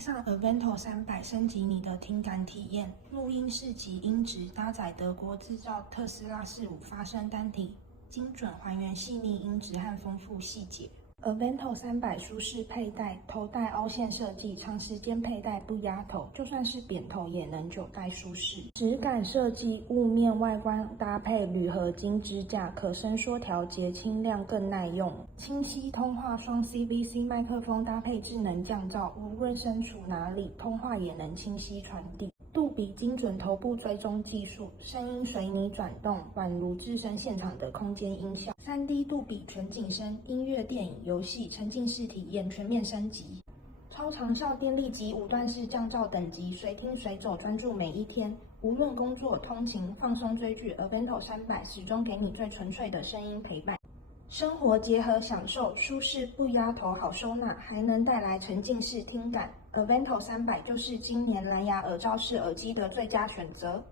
上 Avento 300，升级你的听感体验。录音室级音质，搭载德国制造特斯拉45发声单体，精准还原细腻音质和丰富细节。Avento 300舒适佩戴，头戴凹陷设计，长时间佩戴不压头，就算是扁头也能久戴舒适。质感设计，雾面外观搭配铝合金支架，可伸缩调节，轻量更耐用。清晰通话双 CVC 麦克风搭配智能降噪，无论身处哪里，通话也能清晰传递。杜比精准头部追踪技术，声音随你转动，宛如置身现场的空间音效。3D 杜比全景声，音乐、电影、游戏沉浸式体验全面升级。超长效电力及5段式降噪等级，随听随走，专注每一天。无论工作、通勤、放松追剧 ，Avento 300始终给你最纯粹的声音陪伴。生活结合享受，舒适不压头，好收纳，还能带来沉浸式听感。Avento 300就是今年蓝牙耳罩式耳机的最佳选择。